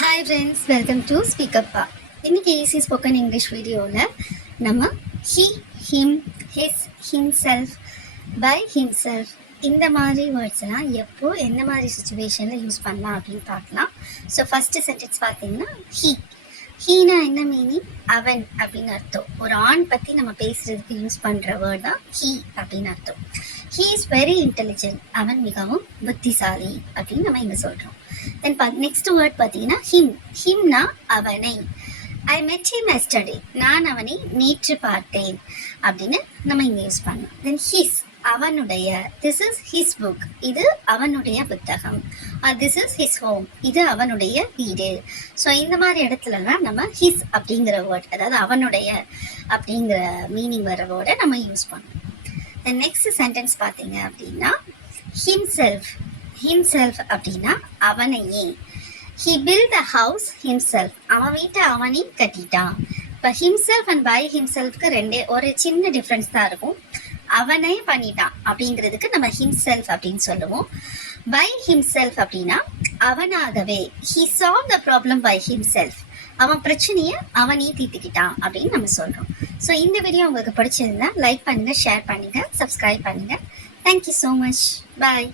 Hi friends, welcome to ஸ்பீக்கப்பா. இன்னைக்கு easy spoken English வீடியோவில் நம்ம he, him, his, himself, by himself இந்த மாதிரி வேர்ட்ஸ்லாம் எப்போ எந்த மாதிரி சுச்சுவேஷனில் யூஸ் பண்ணலாம் அப்படின்னு பார்க்கலாம். ஸோ ஃபஸ்ட்டு சென்டென்ஸ் பார்த்தீங்கன்னா ஹீனா என்ன மீனிங்? அவன் அப்படின்னு அர்த்தம். ஒரு ஆண் பற்றி நம்ம பேசுகிறதுக்கு யூஸ் பண்ணுற வேர்ட் தான் ஹீ அப்படின்னு அர்த்தம். ஹீ இஸ் வெரி இன்டெலிஜென்ட், அவன் மிகவும் புத்திசாலி அப்படின்னு நம்ம இங்கே சொல்கிறோம். தென் நெக்ஸ்ட் வேர்ட் பார்த்தீங்கன்னா ஹிம்னா அவனை. ஐ மெட் ஹிம் எஸ்டர்டே, நான் அவனை நேற்று பார்த்தேன் அப்படின்னு நம்ம இங்கே யூஸ் பண்ணோம். தென் ஹிஸ் அவனுடைய, திஸ் இஸ் ஹிஸ் புக், இது அவனுடைய புத்தகம். திஸ் இஸ் ஹிஸ் ஹோம், இது அவனுடைய வீடு. ஸோ இந்த மாதிரி இடத்துலலாம் நம்ம ஹிஸ் அப்படிங்கிற வேர்ட், அதாவது அவனுடைய அப்படிங்கிற மீனிங் வர வேர்டை நம்ம யூஸ் பண்ணோம். தென் நெக்ஸ்ட் சென்டென்ஸ் பார்த்தீங்க அப்படின்னா ஹிம்செல்ஃப் அப்படின்னா அவனையே. He built the house himself, அவன் வீட்டை அவனே கட்டிட்டான். இப்போ ஹிம்செல்ஃப் அண்ட் பை ஹிம்செல்ஃப்க்கு ஒரு சின்ன டிஃப்ரென்ஸ் தான் இருக்கும். அவனே பண்ணிட்டான் அப்படிங்கிறதுக்கு நம்ம ஹிம்செல்ஃப் அப்படின்னு சொல்லுவோம். பை ஹிம்செல்ஃப் அப்படின்னா அவனாகவே. He solve the problem by himself, அவன் பிரச்சனையை அவனே தீர்த்துக்கிட்டான் அப்படின்னு நம்ம சொல்கிறோம். ஸோ இந்த வீடியோ உங்களுக்கு பிடிச்சிருந்தா லைக் பண்ணுங்கள், ஷேர் பண்ணுங்கள், சப்ஸ்கிரைப் பண்ணுங்கள். Thank you so much. பாய்.